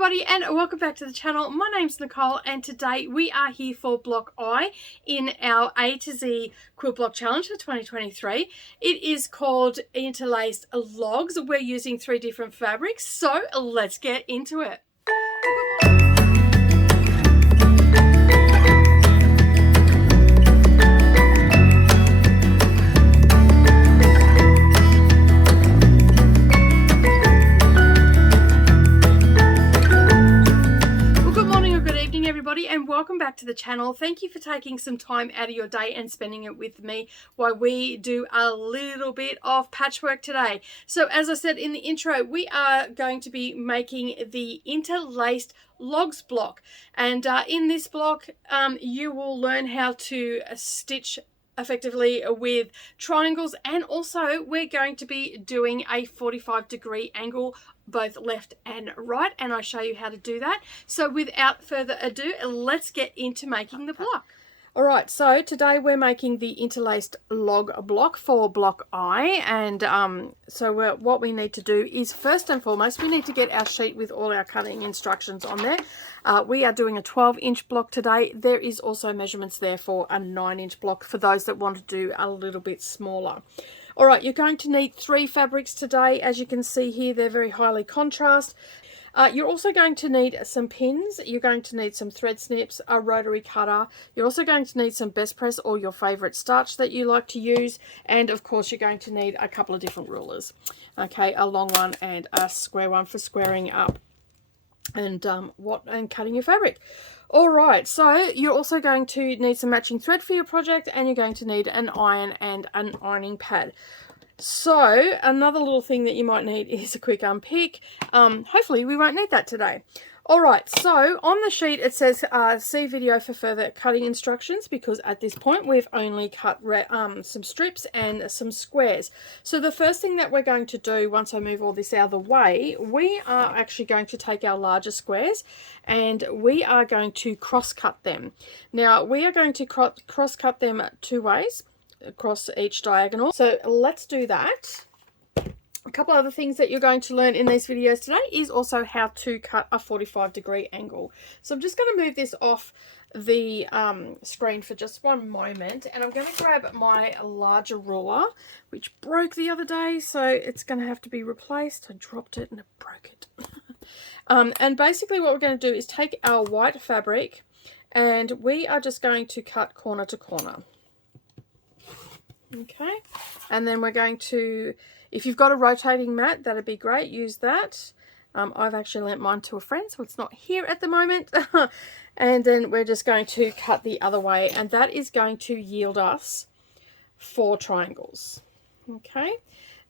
everybody and welcome back to the channel. My name's Nicole and today we are here for Block I in our A to Z Quilt Block Challenge for 2023. It is called Interlaced Logs. We're using 3 different fabrics, so let's get into it. And welcome back to the channel. Thank you for taking some time out of your day and spending it with me while we do a little bit of patchwork today. So as I said in the intro, we are going to be making the Interlaced Logs block, and in this block you will learn how to stitch effectively with triangles, and also we're going to be doing a 45-degree angle both left and right, and I'll show you how to do that. So without further ado, let's get into making the block. Alright, so today we're making the interlaced log block for Block I, and what we need to do is, first and foremost, we need to get our sheet with all our cutting instructions on there. We are doing a 12-inch block today. There is also measurements there for a 9-inch block for those that want to do a little bit smaller. Alright, you're going to need 3 fabrics today. As you can see here, they're very highly contrast. You're also going to need some pins, you're going to need some thread snips, a rotary cutter, you're also going to need some best press or your favourite starch that you like to use, and of course you're going to need a couple of different rulers. Okay, a long one and a square one for squaring up and cutting your fabric. Alright, so you're also going to need some matching thread for your project, and you're going to need an iron and an ironing pad. So another little thing that you might need is a quick unpick. Hopefully we won't need that today. Alright, so on the sheet it says see video for further cutting instructions, because at this point we've only cut some strips and some squares. So the first thing that we're going to do, once I move all this out of the way, we are actually going to take our larger squares and we are going to cross cut them. Now we are going to cross cut them 2 ways across each diagonal. So let's do that. A couple other things that you're going to learn in these videos today is also how to cut a 45-degree angle. So I'm just going to move this off the screen for just one moment, and I'm going to grab my larger ruler, which broke the other day, so it's going to have to be replaced. I dropped it and it broke it. And basically what we're going to do is take our white fabric and we are just going to cut corner to corner. Okay, and then we're going to, if you've got a rotating mat, that'd be great, use that. I've actually lent mine to a friend, so it's not here at the moment. And then we're just going to cut the other way, and that is going to yield us 4 triangles. Okay,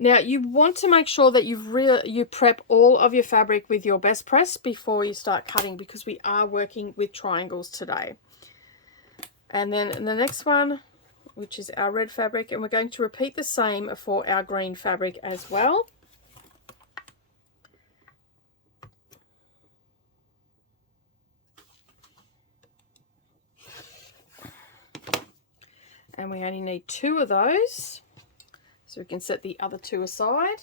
now you want to make sure that you prep all of your fabric with your best press before you start cutting, because we are working with triangles today. And then in the next one, which is our red fabric, and we're going to repeat the same for our green fabric as well. And we only need 2 of those, so we can set the other 2 aside.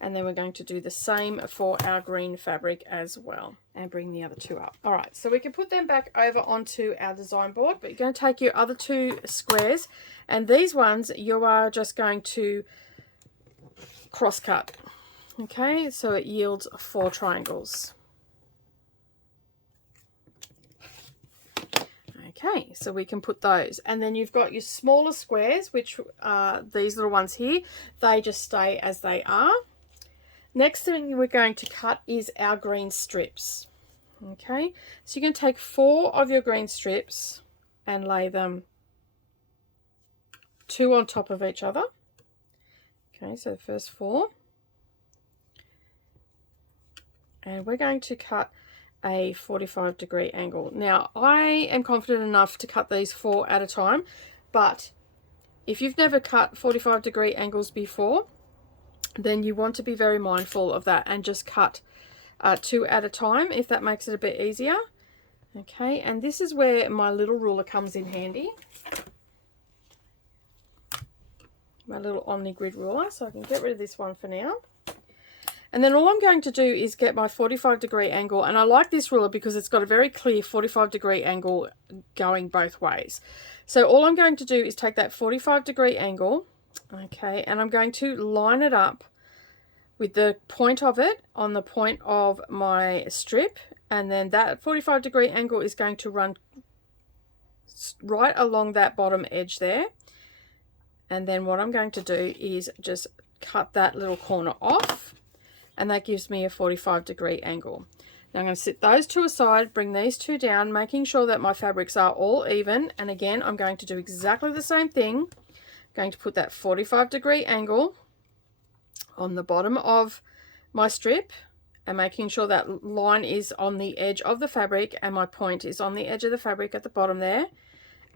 And then we're going to do the same for our green fabric as well, and bring the other 2 up. All right, so we can put them back over onto our design board, but you're going to take your other 2 squares, and these ones you are just going to cross cut. Okay, so it yields 4 triangles. Okay, so we can put those, and then you've got your smaller squares, which are these little ones here. They just stay as they are. Next thing we're going to cut is our green strips. Okay, so you're going to take 4 of your green strips and lay them 2 on top of each other. Okay, so the first 4. And we're going to cut a 45-degree angle. Now, I am confident enough to cut these 4 at a time, but if you've never cut 45-degree angles before, then you want to be very mindful of that and just cut 2 at a time, if that makes it a bit easier. Okay, and this is where my little ruler comes in handy. My little Omni Grid ruler, so I can get rid of this one for now. And then all I'm going to do is get my 45-degree angle, and I like this ruler because it's got a very clear 45-degree angle going both ways. So all I'm going to do is take that 45-degree angle, okay, and I'm going to line it up with the point of it on the point of my strip, and then that 45-degree angle is going to run right along that bottom edge there. And then what I'm going to do is just cut that little corner off, and that gives me a 45-degree angle. Now I'm going to sit those two aside, bring these two down, making sure that my fabrics are all even. And again, I'm going to do exactly the same thing. I'm going to put that 45-degree angle on the bottom of my strip, and making sure that line is on the edge of the fabric and my point is on the edge of the fabric at the bottom there.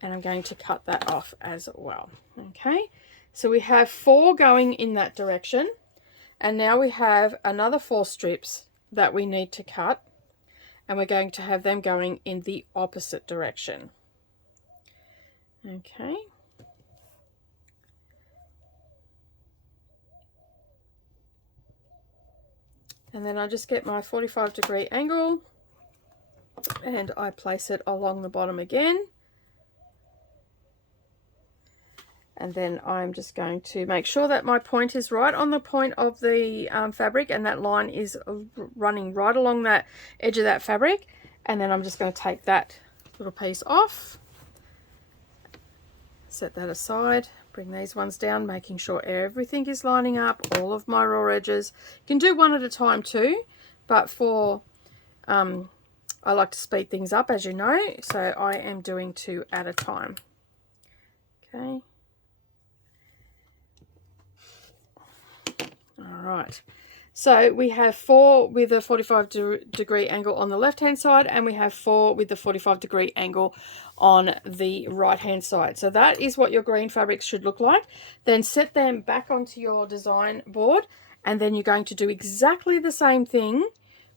And I'm going to cut that off as well. Okay, so we have 4 going in that direction, and now we have another 4 strips that we need to cut, and we're going to have them going in the opposite direction. Okay. And then I just get my 45-degree angle and I place it along the bottom again. And then I'm just going to make sure that my point is right on the point of the fabric, and that line is running right along that edge of that fabric. And then I'm just going to take that little piece off, set that aside, bring these ones down, making sure everything is lining up, all of my raw edges. You can do one at a time too, but for I like to speed things up, as you know, so I am doing 2 at a time. Okay. All right, so we have 4 with a 45-degree angle on the left hand side, and we have 4 with the 45-degree angle on the right hand side. So that is what your green fabrics should look like. Then set them back onto your design board, and then you're going to do exactly the same thing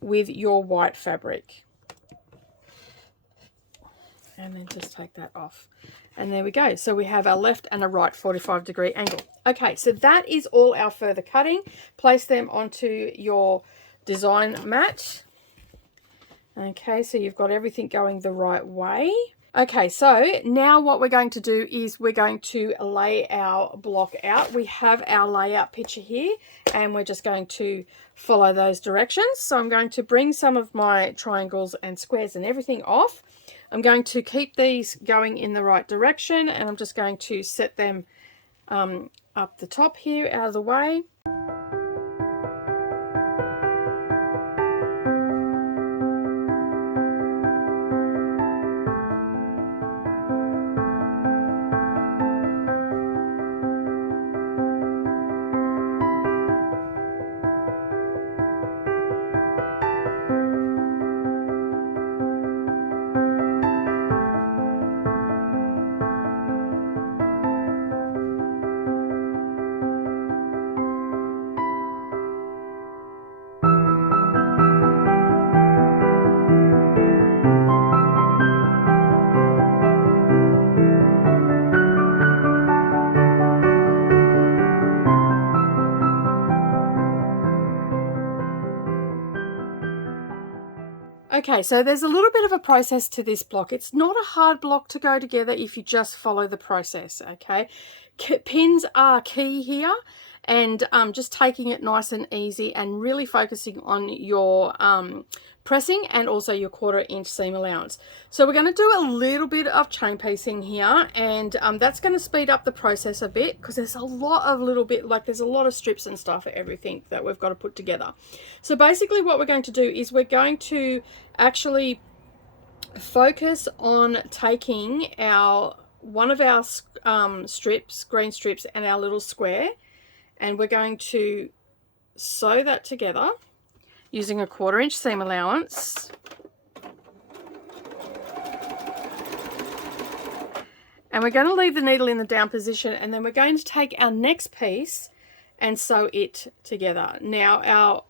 with your white fabric. And then just take that off. And there we go. So we have a left and a right 45-degree angle. Okay, so that is all our further cutting. Place them onto your design mat. Okay, so you've got everything going the right way. Okay, so now what we're going to do is we're going to lay our block out. We have our layout picture here, and we're just going to follow those directions. So I'm going to bring some of my triangles and squares and everything off. I'm going to keep these going in the right direction, and I'm just going to set them up the top here out of the way. Okay, so there's a little bit of a process to this block. It's not a hard block to go together if you just follow the process, okay? Pins are key here, and just taking it nice and easy and really focusing on your pressing and also your 1/4 inch seam allowance. So we're going to do a little bit of chain piecing here, and that's going to speed up the process a bit because there's a lot of there's a lot of strips and stuff, everything that we've got to put together. So basically what we're going to do is we're going to actually focus on taking one of our strips, green strips, and our little square, and we're going to sew that together using a 1/4 inch seam allowance. And we're going to leave the needle in the down position, and then we're going to take our next piece and sew it together. Now our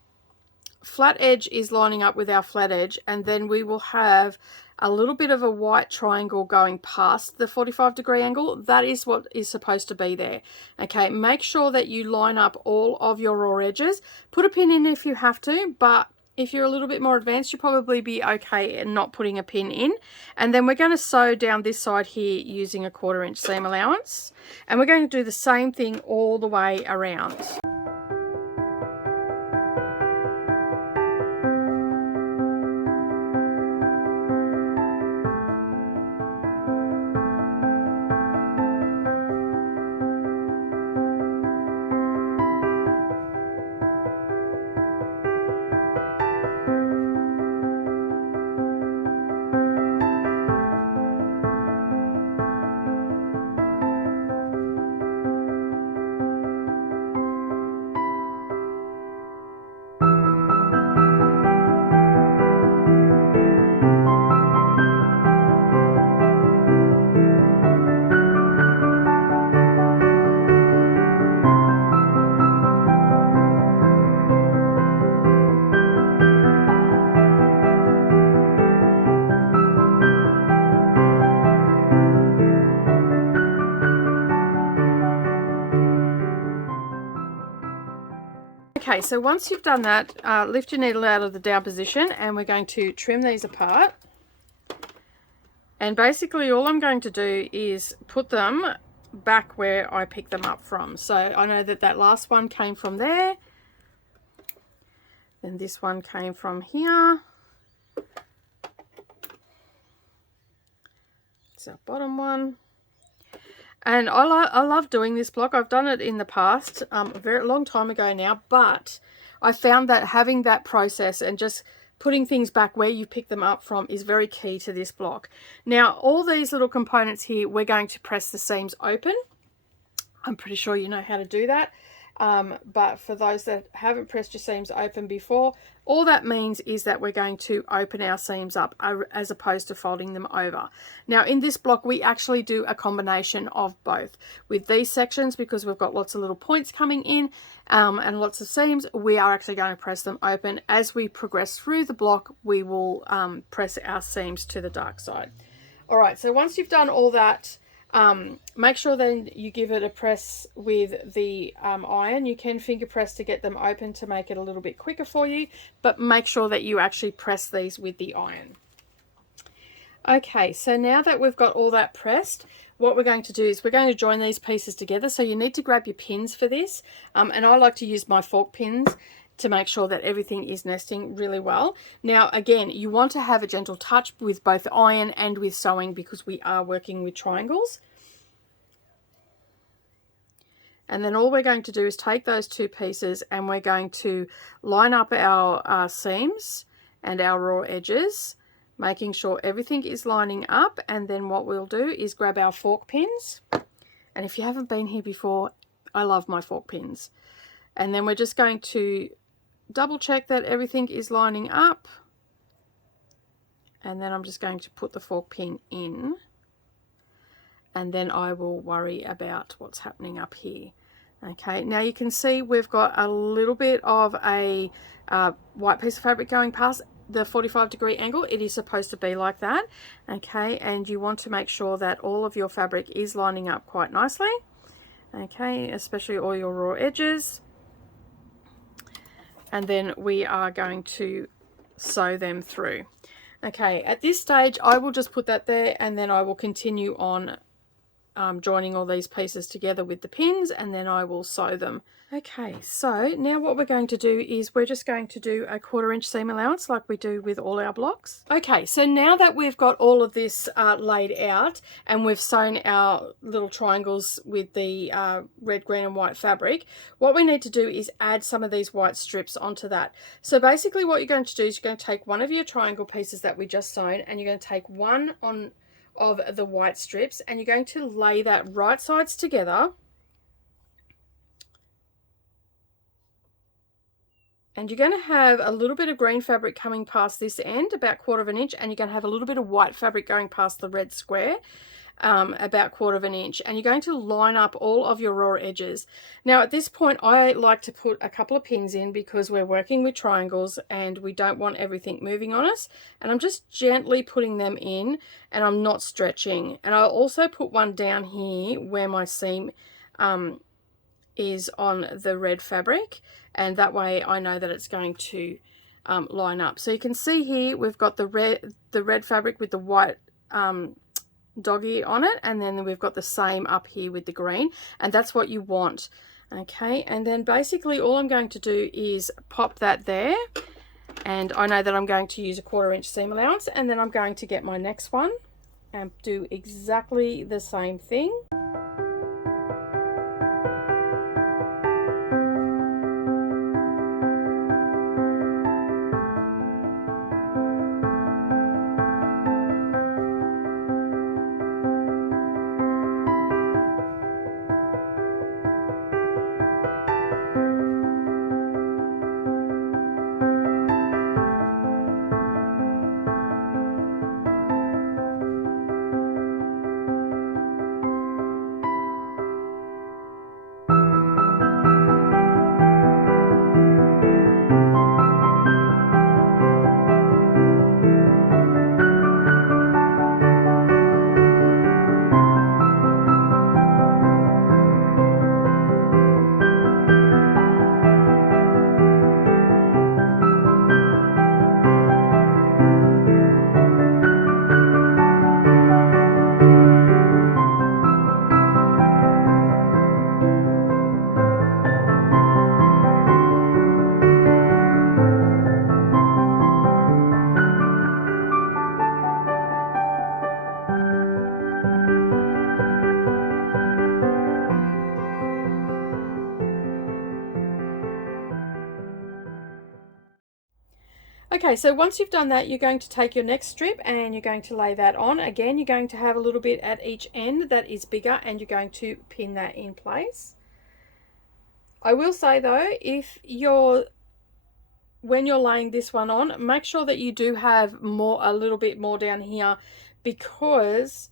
flat edge is lining up with our flat edge, and then we will have a little bit of a white triangle going past the 45-degree angle. That is what is supposed to be there. Okay, make sure that you line up all of your raw edges. Put a pin in if you have to, but if you're a little bit more advanced, you'll probably be okay in not putting a pin in. And then we're going to sew down this side here using a 1/4 inch seam allowance. And we're going to do the same thing all the way around. Okay, so once you've done that, lift your needle out of the down position, and we're going to trim these apart. And basically all I'm going to do is put them back where I picked them up from. So I know that that last one came from there, and this one came from here. It's our bottom one. And I love doing this block. I've done it in the past, a very long time ago now, but I found that having that process and just putting things back where you pick them up from is very key to this block. Now, all these little components here, we're going to press the seams open. I'm pretty sure you know how to do that. But for those that haven't pressed your seams open before, all that means is that we're going to open our seams up as opposed to folding them over. Now in this block we actually do a combination of both. With these sections, because we've got lots of little points coming in and lots of seams, we are actually going to press them open. As we progress through the block, we will press our seams to the dark side. Alright, so once you've done all that, make sure then you give it a press with the iron. You can finger press to get them open to make it a little bit quicker for you, but make sure that you actually press these with the iron. Okay, so now that we've got all that pressed, what we're going to do is we're going to join these pieces together. So you need to grab your pins for this, and I like to use my fork pins to make sure that everything is nesting really well. Now again, you want to have a gentle touch with both iron and with sewing because we are working with triangles. And then all we're going to do is take those two pieces and we're going to line up our seams and our raw edges, making sure everything is lining up. And then what we'll do is grab our fork pins. And if you haven't been here before, I love my fork pins. And then we're just going to double check that everything is lining up, and then I'm just going to put the fork pin in, and then I will worry about what's happening up here. Okay, now you can see we've got a little bit of a white piece of fabric going past the 45-degree angle. It is supposed to be like that. Okay, and you want to make sure that all of your fabric is lining up quite nicely. Okay, especially all your raw edges. And then we are going to sew them through. Okay, at this stage I will just put that there, and then I will continue on joining all these pieces together with the pins, and then I will sew them. Okay, so now what we're going to do is we're just going to do a 1/4 inch seam allowance like we do with all our blocks. Okay, so now that we've got all of this laid out and we've sewn our little triangles with the red, green and white fabric, what we need to do is add some of these white strips onto that. So basically what you're going to do is you're going to take one of your triangle pieces that we just sewn, and you're going to take one of the white strips, and you're going to lay that right sides together. And you're going to have a little bit of green fabric coming past this end, about 1/4 inch, and you're going to have a little bit of white fabric going past the red square. about 1/4 of an inch, and you're going to line up all of your raw edges. Now at this point I like to put a couple of pins in because we're working with triangles and we don't want everything moving on us, and I'm just gently putting them in and I'm not stretching. And I'll also put one down here where my seam is on the red fabric, and that way I know that it's going to line up. So you can see here we've got the red fabric with the white doggy on it, and then we've got the same up here with the green, and that's what you want. Okay, and then basically all I'm going to do is pop that there, and I know that I'm going to use a 1/4 inch seam allowance, and then I'm going to get my next one and do exactly the same thing. Okay, so once you've done that, you're going to take your next strip and you're going to lay that on. Again, you're going to have a little bit at each end that is bigger, and you're going to pin that in place. I will say though, when you're laying this one on, make sure that you do have a little bit more down here, because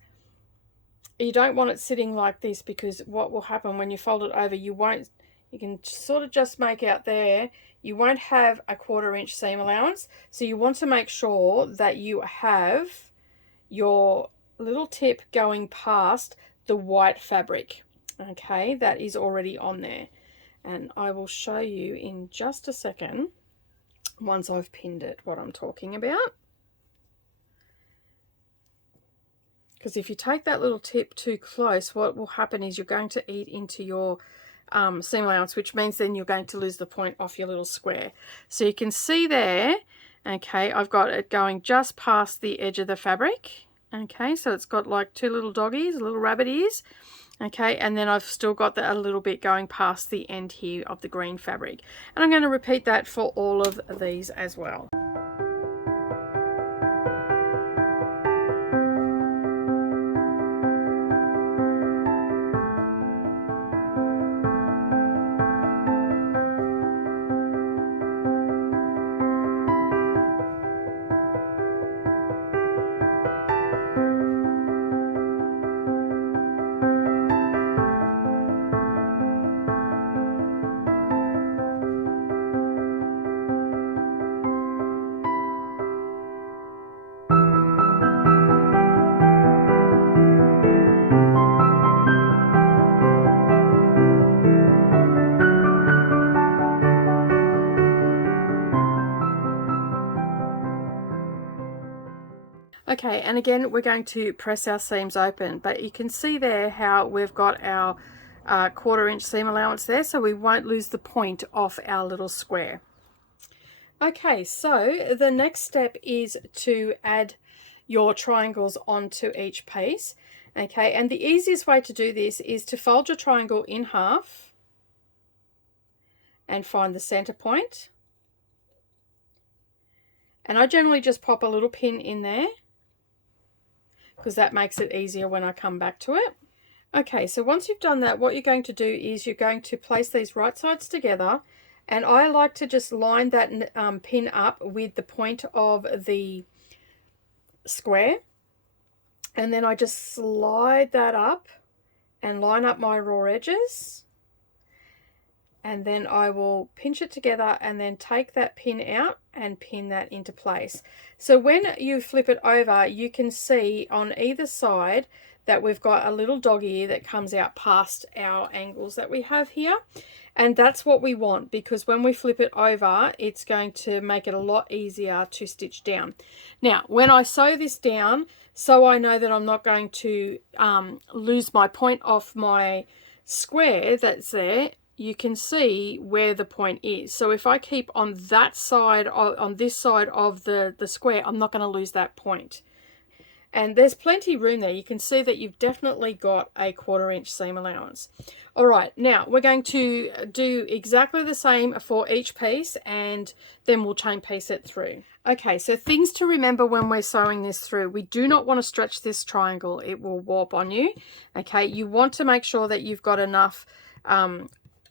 you don't want it sitting like this, because what will happen when you fold it over, you can sort of just make out there, you won't have a 1/4 inch seam allowance. So you want to make sure that you have your little tip going past the white fabric. Okay, that is already on there, and I will show you in just a second, once I've pinned it, what I'm talking about. Because if you take that little tip too close, what will happen is you're going to eat into your seam allowance, which means then you're going to lose the point off your little square. So you can see there, okay, I've got it going just past the edge of the fabric. Okay, so it's got like two little doggies, little rabbit ears. Okay, and then I've still got a little bit going past the end here of the green fabric. And I'm going to repeat that for all of these as well. Okay, and again we're going to press our seams open, but you can see there how we've got our 1/4 inch seam allowance there, so we won't lose the point off our little square. Okay, so the next step is to add your triangles onto each piece. Okay, and the easiest way to do this is to fold your triangle in half and find the center point. And I generally just pop a little pin in there, because that makes it easier when I come back to it. Okay, so once you've done that, what you're going to do is you're going to place these right sides together, and I like to just line that pin up with the point of the square. And then I just slide that up and line up my raw edges. And then I will pinch it together and then take that pin out and pin that into place. So when you flip it over, you can see on either side that we've got a little dog ear that comes out past our angles that we have here. And that's what we want, because when we flip it over, it's going to make it a lot easier to stitch down. Now, when I sew this down, so I know that I'm not going to lose my point off my square that's there, you can see where the point is. So if I keep on that side, on this side of the square, I'm not going to lose that point. And there's plenty of room there. You can see that you've definitely got a 1/4 inch seam allowance. All right, now we're going to do exactly the same for each piece, and then we'll chain piece it through. Okay, so things to remember when we're sewing this through. We do not want to stretch this triangle. It will warp on you. Okay, you want to make sure that you've got enough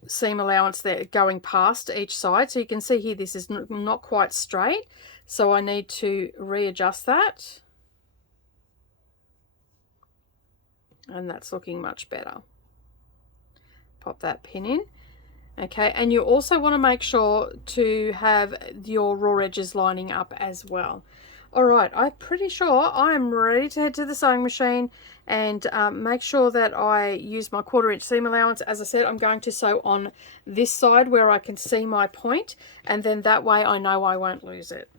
seam allowance there going past each side. So you can see here this is not quite straight, so I need to readjust that, and that's looking much better. Pop that pin in. Okay, and you also want to make sure to have your raw edges lining up as well. All right, I'm pretty sure I am ready to head to the sewing machine and make sure that I use my 1/4 inch seam allowance. As I said, I'm going to sew on this side where I can see my point, and then that way I know I won't lose it.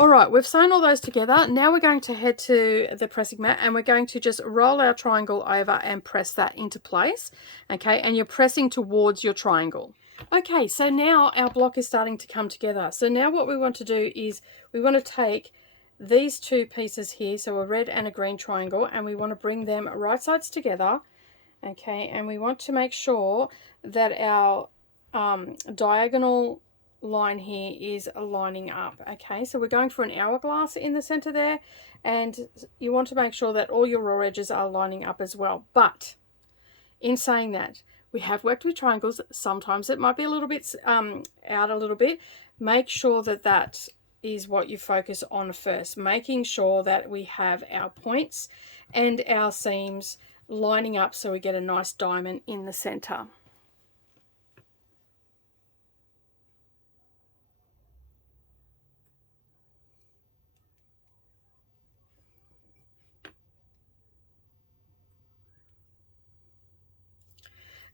All right, we've sewn all those together. Now we're going to head to the pressing mat, and we're going to just roll our triangle over and press that into place. Okay, and you're pressing towards your triangle. Okay, so now our block is starting to come together. So now what we want to do is we want to take these two pieces here, so a red and a green triangle, and we want to bring them right sides together. Okay, and we want to make sure that our diagonal line here is lining up. Okay, so we're going for an hourglass in the center there, and you want to make sure that all your raw edges are lining up as well. But in saying that, we have worked with triangles. Sometimes it might be a little bit out a little bit. Make sure that that is what you focus on first, making sure that we have our points and our seams lining up so we get a nice diamond in the center.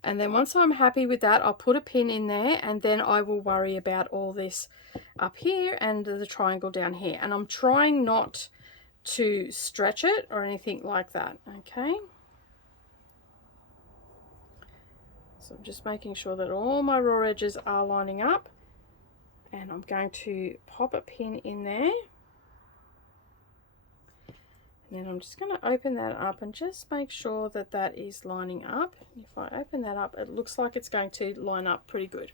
And then once I'm happy with that, I'll put a pin in there, and then I will worry about all this up here and the triangle down here. And I'm trying not to stretch it or anything like that, okay? So I'm just making sure that all my raw edges are lining up, and I'm going to pop a pin in there. And then I'm just going to open that up and just make sure that that is lining up. If I open that up, it looks like it's going to line up pretty good.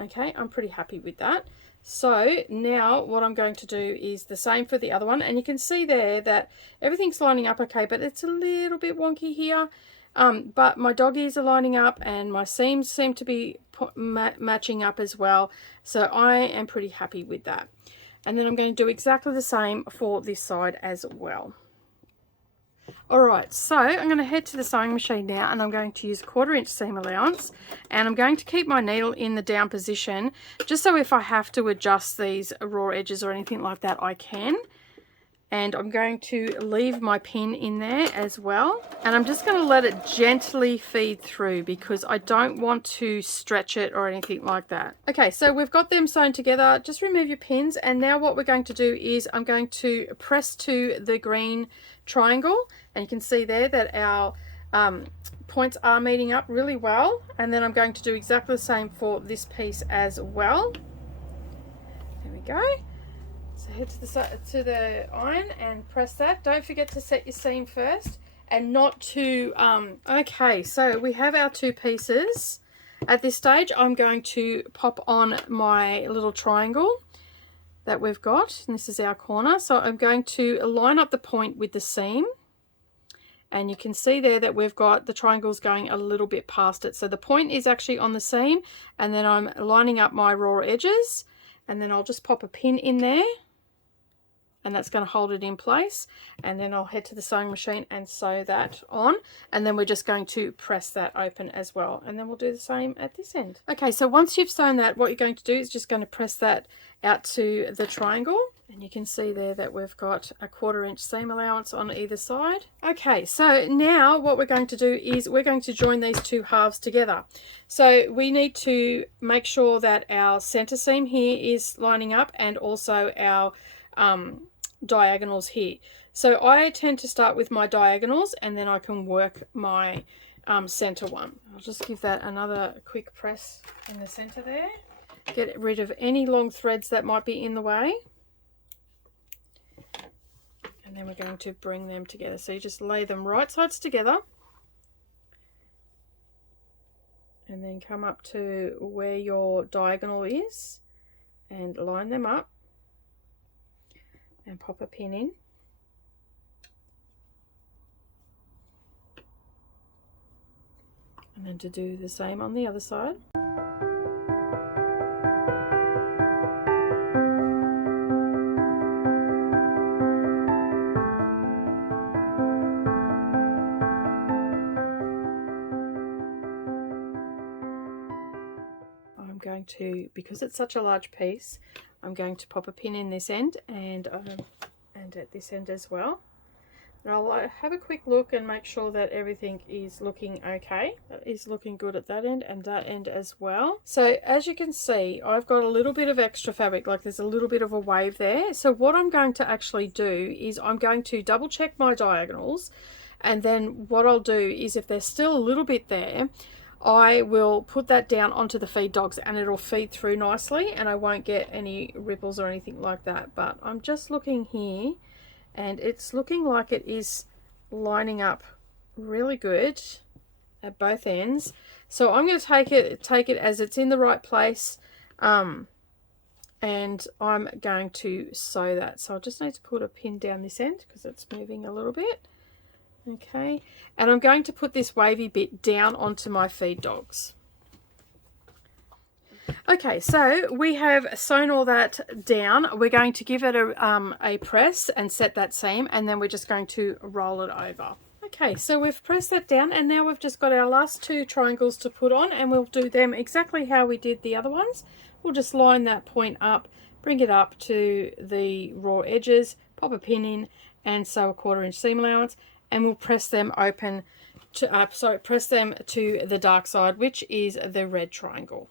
Okay, I'm pretty happy with that. So now what I'm going to do is the same for the other one, and you can see there that everything's lining up okay, but it's a little bit wonky here. But my dog ears are lining up, and my seams seem to be matching up as well. So I am pretty happy with that. And then I'm going to do exactly the same for this side as well. Alright, so I'm going to head to the sewing machine now, and I'm going to use a 1/4 inch seam allowance, and I'm going to keep my needle in the down position, just so if I have to adjust these raw edges or anything like that, I can. And I'm going to leave my pin in there as well, and I'm just going to let it gently feed through because I don't want to stretch it or anything like that. Okay, so we've got them sewn together. Just remove your pins, and now what we're going to do is I'm going to press to the green triangle, and you can see there that our points are meeting up really well. And then I'm going to do exactly the same for this piece as well. There we go. So head to the iron and press that. Don't forget to set your seam first and not to okay, so we have our 2 pieces. At this stage I'm going to pop on my little triangle that we've got, and this is our corner. So I'm going to line up the point with the seam, and you can see there that we've got the triangles going a little bit past it. So the point is actually on the seam, and then I'm lining up my raw edges, and then I'll just pop a pin in there, and that's going to hold it in place. And then I'll head to the sewing machine and sew that on, and then we're just going to press that open as well, and then we'll do the same at this end. Okay, so once you've sewn that, what you're going to do is just going to press that out to the triangle, and you can see there that we've got a 1/4 inch seam allowance on either side. Okay, so now what we're going to do is we're going to join these 2 halves together. So we need to make sure that our center seam here is lining up, and also our diagonals here. So I tend to start with my diagonals, and then I can work my center one. I'll just give that another quick press in the center there. Get rid of any long threads that might be in the way, and then we're going to bring them together. So you just lay them right sides together, and then come up to where your diagonal is and line them up and pop a pin in. And then to do the same on the other side. I'm going to, because it's such a large piece, I'm going to pop a pin in this end and at this end as well. And I'll have a quick look and make sure that everything is looking okay. That is looking good at that end and that end as well. So as you can see, I've got a little bit of extra fabric, like there's a little bit of a wave there. So what I'm going to actually do is I'm going to double check my diagonals, and then what I'll do is if there's still a little bit there, I will put that down onto the feed dogs, and it'll feed through nicely, and I won't get any ripples or anything like that. But I'm just looking here, and it's looking like it is lining up really good at both ends. So I'm going to take it as it's in the right place, and I'm going to sew that. So I just need to put a pin down this end because it's moving a little bit. Okay, and I'm going to put this wavy bit down onto my feed dogs. Okay, so we have sewn all that down. We're going to give it a press and set that seam, and then we're just going to roll it over. Okay, so we've pressed that down, and now we've just got our last 2 triangles to put on, and we'll do them exactly how we did the other ones. We'll just line that point up, bring it up to the raw edges, pop a pin in, and sew a 1/4 inch seam allowance, and we'll press them open to press them to the dark side, which is the red triangle.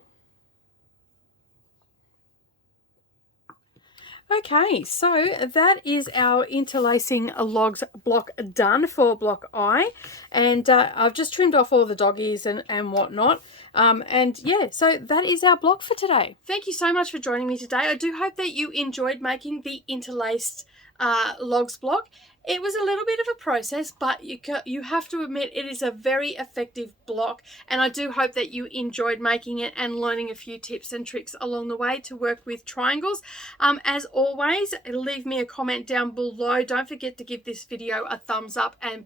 Okay, so that is our interlacing logs block done for block I, and I've just trimmed off all the doggies and whatnot, and yeah, so that is our block for today. Thank you so much for joining me today. I do hope that you enjoyed making the interlaced logs block. It was a little bit of a process, but you have to admit it is a very effective block, and I do hope that you enjoyed making it and learning a few tips and tricks along the way to work with triangles. As always, leave me a comment down below. Don't forget to give this video a thumbs up and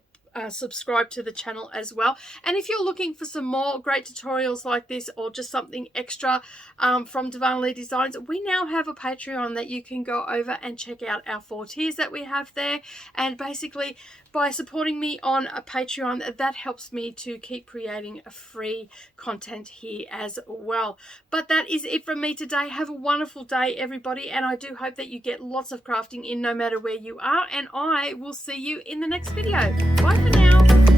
subscribe to the channel as well. And if you're looking for some more great tutorials like this, or just something extra from Darvanalee Designs, we now have a Patreon that you can go over and check out our 4 tiers that we have there. And basically, by supporting me on a Patreon, that helps me to keep creating a free content here as well. But that is it from me today. Have a wonderful day, everybody, and I do hope that you get lots of crafting in no matter where you are, and I will see you in the next video. Bye for now.